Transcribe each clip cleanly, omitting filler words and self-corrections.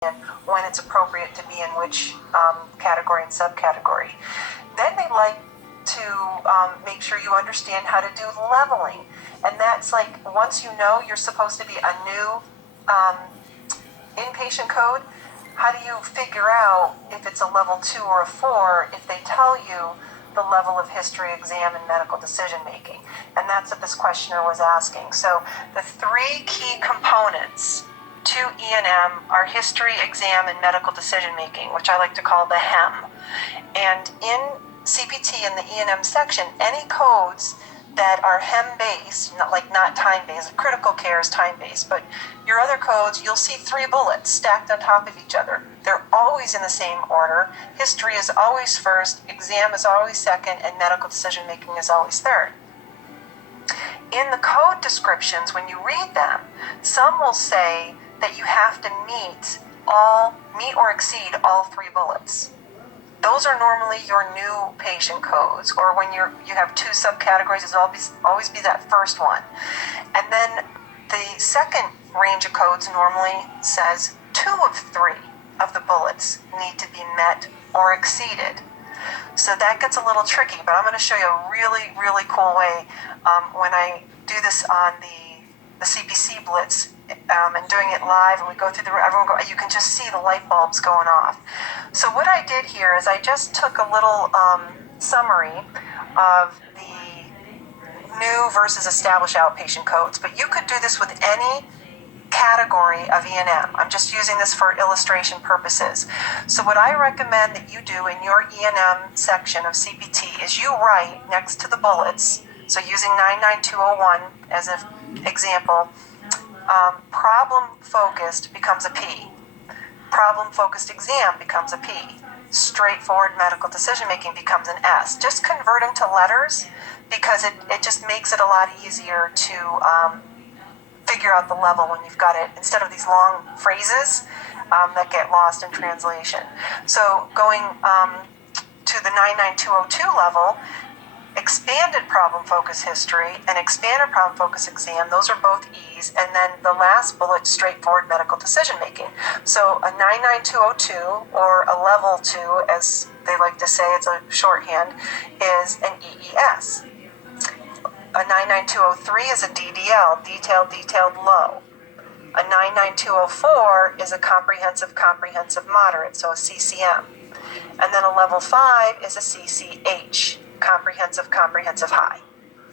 when it's appropriate to be in which category and subcategory. Then they like to make sure you understand how to do leveling. And that's like, once you know you're supposed to be a new inpatient code, how do you figure out if it's a level 2 or a 4 if they tell you the level of history, exam, and medical decision making? And that's what this questioner was asking. So the three key components to E&M are history, exam, and medical decision making, which I like to call the HEM. And in CPT in the E&M section, any codes that are HEM-based, not time-based, critical care is time-based, but your other codes, you'll see 3 bullets stacked on top of each other. They're always in the same order. History is always first, exam is always second, and medical decision-making is always third. In the code descriptions, when you read them, some will say that you have to meet or exceed all 3 bullets. Those are normally your new patient codes, or when you have 2 subcategories, it's always be that first one. And then the second range of codes normally says 2 of 3 of the bullets need to be met or exceeded. So that gets a little tricky, but I'm going to show you a really, really cool way when I do this on the CPC Blitz and doing it live, and we go through you can just see the light bulbs going off. So what I did here is I just took a little summary of the new versus established outpatient codes, but you could do this with any category of E&M. I'm just using this for illustration purposes. So what I recommend that you do in your E&M section of CPT is you write next to the bullets, so using 99201 as an example, problem-focused becomes a P. Problem-focused exam becomes a P. Straightforward medical decision-making becomes an S. Just convert them to letters because it just makes it a lot easier to figure out the level when you've got it, instead of these long phrases that get lost in translation. So going to the 99202 level, expanded problem-focused history and expanded problem-focused exam, those are both E's, and then the last bullet, straightforward medical decision-making. So a 99202, or a level 2, as they like to say, it's a shorthand, is an EES. A 99203 is a DDL, detailed low. A 99204 is a comprehensive moderate, so a CCM. And then a level 5 is a CCH, comprehensive high.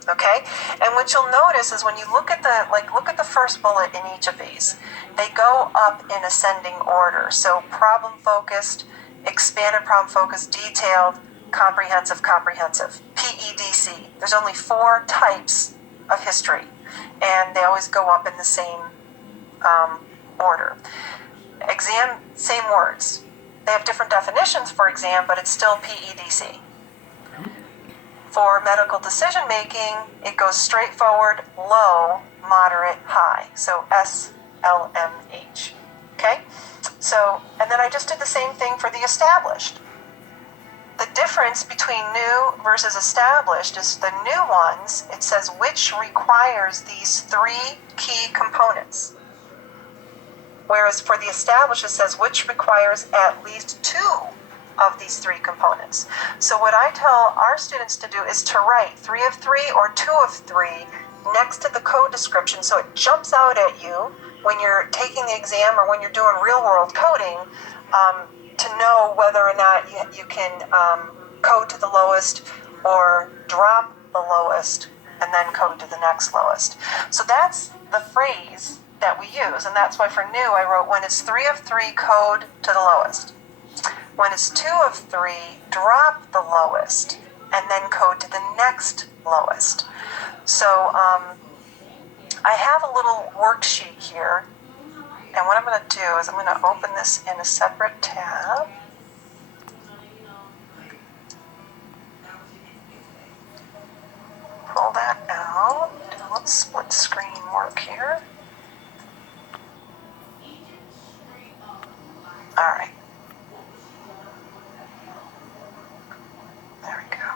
Okay? And what you'll notice is when you look at the first bullet in each of these, they go up in ascending order. So problem focused, expanded problem focused, detailed, comprehensive, PEDC. There's only 4 types of history, and they always go up in the same order. Exam, same words. They have different definitions for exam, but it's still PEDC. For medical decision making, it goes straightforward, low, moderate, high. So SLMH. Okay? So, and then I just did the same thing for the established. The difference between new versus established is the new ones, it says which requires these 3 key components. Whereas for the established, it says which requires at least 2 of these 3 components. So what I tell our students to do is to write 3 of 3 or 2 of 3 next to the code description, so it jumps out at you when you're taking the exam or when you're doing real world coding, to know whether or not you can code to the lowest or drop the lowest and then code to the next lowest. So that's the phrase that we use, and that's why for new I wrote, when it's 3 of 3, code to the lowest. When it's 2 of 3, drop the lowest and then code to the next lowest. So I have a little worksheet here, and what I'm going to do is I'm going to open this in a separate tab. Pull that out. Do a little split screen work here. All right. There we go.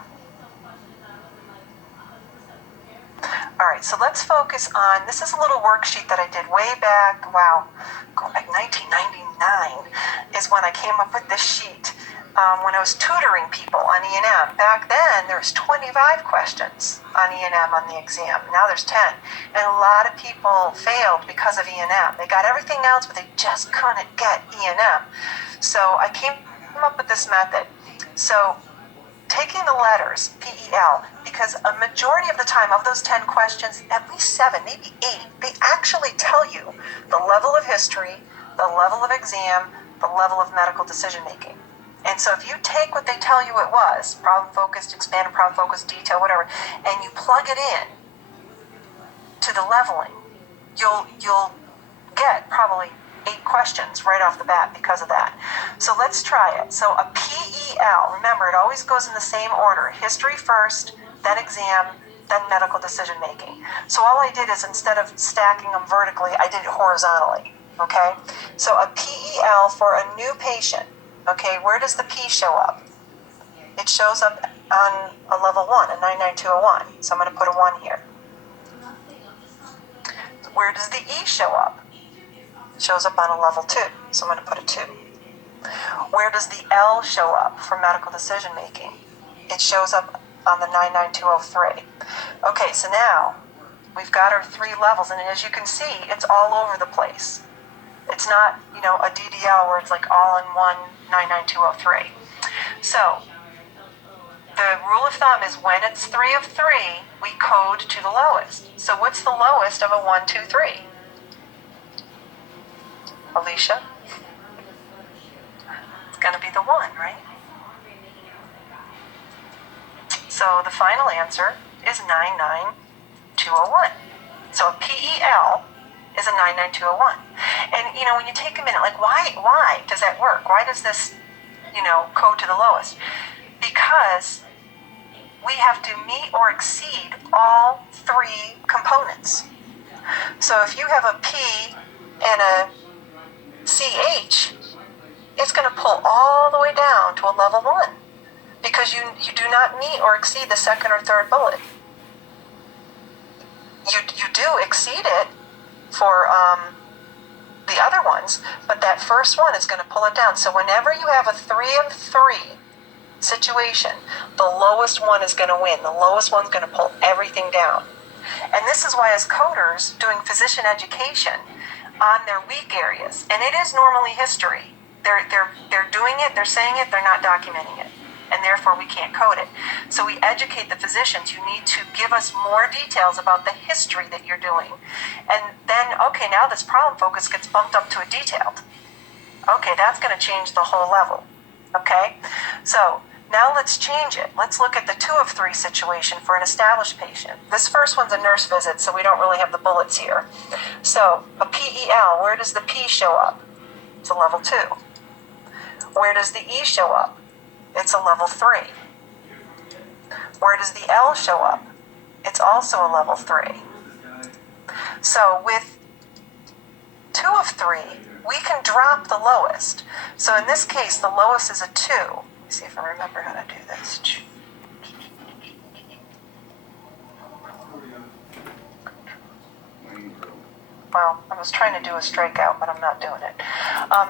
All right, right, so let's focus on, this is a little worksheet that I did way back, wow, going back 1999 is when I came up with this sheet. When I was tutoring people on E&M. Back then, there was 25 questions on E&M on the exam. Now there's 10. And a lot of people failed because of E&M. They got everything else, but they just couldn't get E&M. So I came up with this method. So taking the letters, P-E-L, because a majority of the time of those 10 questions, at least 7, maybe 8, they actually tell you the level of history, the level of exam, the level of medical decision making. And so if you take what they tell you it was, problem-focused, expanded problem-focused, detail, whatever, and you plug it in to the leveling, you'll get probably 8 questions right off the bat because of that. So let's try it. So a PEL, remember it always goes in the same order. History first, then exam, then medical decision making. So all I did is instead of stacking them vertically, I did it horizontally, okay? So a PEL for a new patient. Okay, where does the P show up? It shows up on a level 1, a 99201. So I'm going to put a 1 here. Where does the E show up? It shows up on a level 2. So I'm going to put a 2. Where does the L show up for medical decision making? It shows up on the 99203. Okay, so now we've got our 3 levels, and as you can see, it's all over the place. It's not, a DDL where it's like all in one 99203. So the rule of thumb is when it's 3 of 3, we code to the lowest. So what's the lowest of a 1, 2, 3? Alicia? It's going to be the 1, right? So the final answer is 99201. So a PEL is a 99201. And, when you take a minute, like, why does that work? Why does this, code to the lowest? Because we have to meet or exceed all 3 components. So if you have a P and a CH, it's going to pull all the way down to a level 1 because you do not meet or exceed the second or third bullet. You do exceed it for the other ones, but that first one is going to pull it down. So whenever you have a 3 of 3 situation, the lowest one is going to win. The lowest one's going to pull everything down. And this is why as coders doing physician education on their weak areas, and it is normally history, they're doing it, they're saying it, they're not documenting it. And therefore we can't code it. So we educate the physicians. You need to give us more details about the history that you're doing. And then, okay, now this problem focus gets bumped up to a detailed. Okay, that's going to change the whole level. Okay? So now let's change it. Let's look at the 2 of 3 situation for an established patient. This first one's a nurse visit, so we don't really have the bullets here. So a PEL, where does the P show up? It's a level 2. Where does the E show up? It's a level 3. Where does the L show up? It's also a level 3. So with 2 of 3, we can drop the lowest. So in this case, the lowest is a 2. Let me see if I remember how to do this. Well, I was trying to do a strikeout, but I'm not doing it.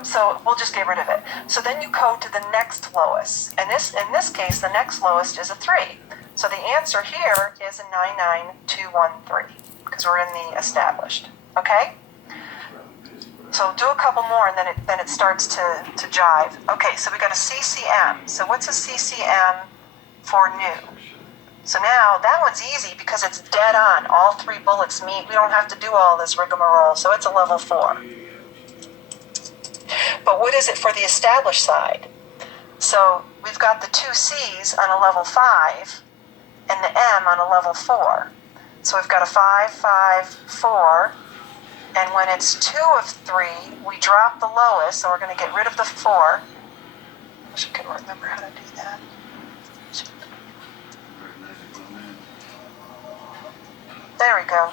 So we'll just get rid of it. So then you code to the next lowest. And in this case, the next lowest is a 3. So the answer here is a 99213 because we're in the established. Okay? So do a couple more, and then it starts to jive. Okay, so we got a CCM. So what's a CCM for new? So now that one's easy because it's dead on. All 3 bullets meet. We don't have to do all this rigmarole. So it's a level 4. But what is it for the established side? So we've got the 2 C's on a level 5 and the M on a level 4. So we've got a 5, 5, 4. And when it's 2 of 3, we drop the lowest. So we're going to get rid of the 4. I wish I could remember how to do that. There we go.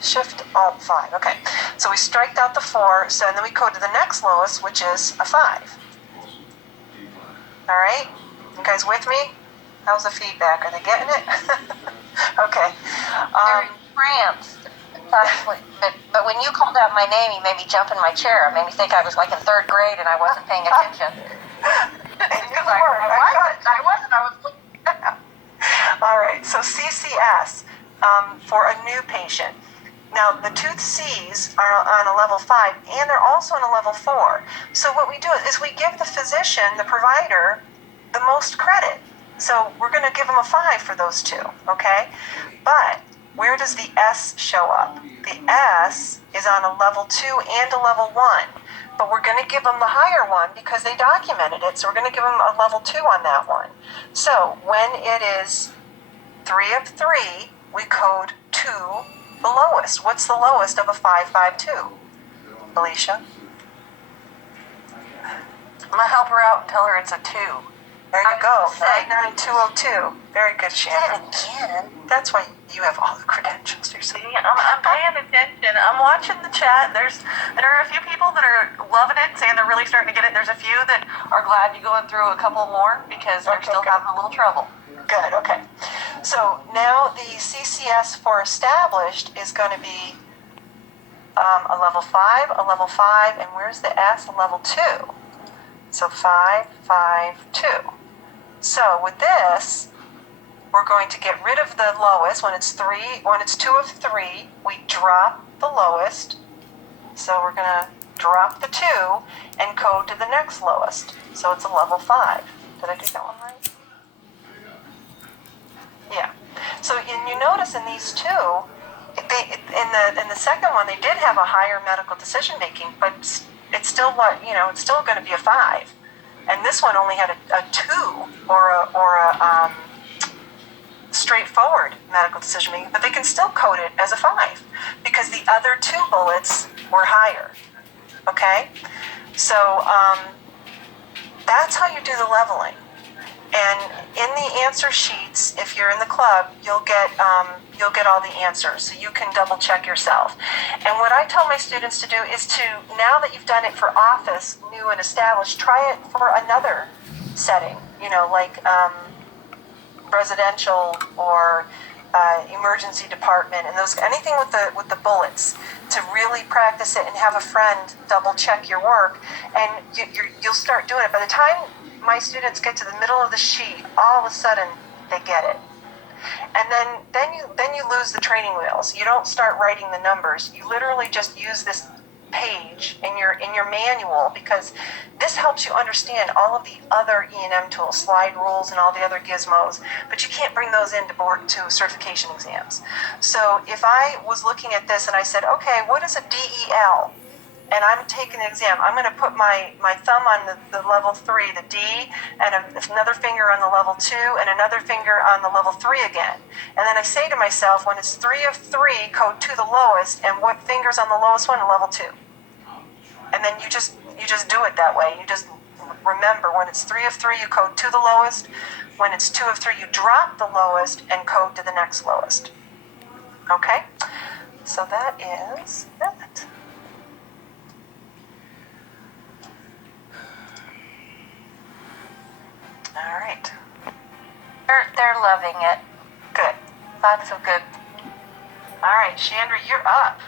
Shift Alt 5. Okay. So we striked out the 4. So and then we code to the next lowest, which is a 5. All right. You guys with me? How's the feedback? Are they getting it? Okay. cramps. But when you called out my name, you made me jump in my chair. It made me think I was like in third grade and I wasn't paying attention. You were. I wasn't. I was looking down. All right, so CCS for a new patient. Now, the tooth C's are on a level 5, and they're also on a level 4. So what we do is we give the physician, the provider, the most credit. So we're going to give them a 5 for those two, okay? But where does the S show up? The S is on a level 2 and a level 1. But we're going to give them the higher one because they documented it. So we're going to give them a level 2 on that one. So when it is 3 of 3, we code 2 the lowest. What's the lowest of a 552? Alicia? I'm going to help her out and tell her it's a 2. There you go. 99202. Very good, Shannon. Again. That's why you have all the credentials. I'm paying attention. I'm watching the chat. There are a few people that are loving it, saying they're really starting to get it. There's a few that are glad you're going through a couple more because they're still having a little trouble. Good, okay. So now the CCS for established is going to be a level 5, and where's the S? A level 2. So 5, 5, 2. So with this, we're going to get rid of the lowest. When it's 2 of 3, we drop the lowest. So we're going to drop the 2 and code to the next lowest. So it's a level 5. Did I do that one right? Yeah. So you notice in these two, in the second one, they did have a higher medical decision making, but it's still it's still going to be a 5. And this one only had a 2 or a straightforward medical decision making, but they can still code it as a 5 because the other 2 bullets were higher. Okay? So that's how you do the leveling. And in the answer sheets, if you're in the club, you'll get all the answers, so you can double check yourself. And what I tell my students to do is to, now that you've done it for office, new and established, try it for another setting. Like residential or emergency department, and anything with the bullets, to really practice it and have a friend double check your work, and you'll start doing it. By the time my students get to the middle of the sheet, all of a sudden they get it. And then you lose the training wheels. You don't start writing the numbers. You literally just use this page in your manual, because this helps you understand all of the other E&M tools, slide rules and all the other gizmos, but you can't bring those into certification exams. So if I was looking at this and I said, okay, what is a DEL? And I'm taking an exam, I'm going to put my thumb on the level 3, the D, and another finger on the level 2, and another finger on the level 3 again. And then I say to myself, when it's 3 of 3, code to the lowest, and what finger's on the lowest one? Level 2. And then you just do it that way. You just remember, when it's 3 of 3, you code to the lowest. When it's 2 of 3, you drop the lowest and code to the next lowest. Okay? So that is that. All right. They're loving it. Good. Lots of good. All right, Chandra, you're up.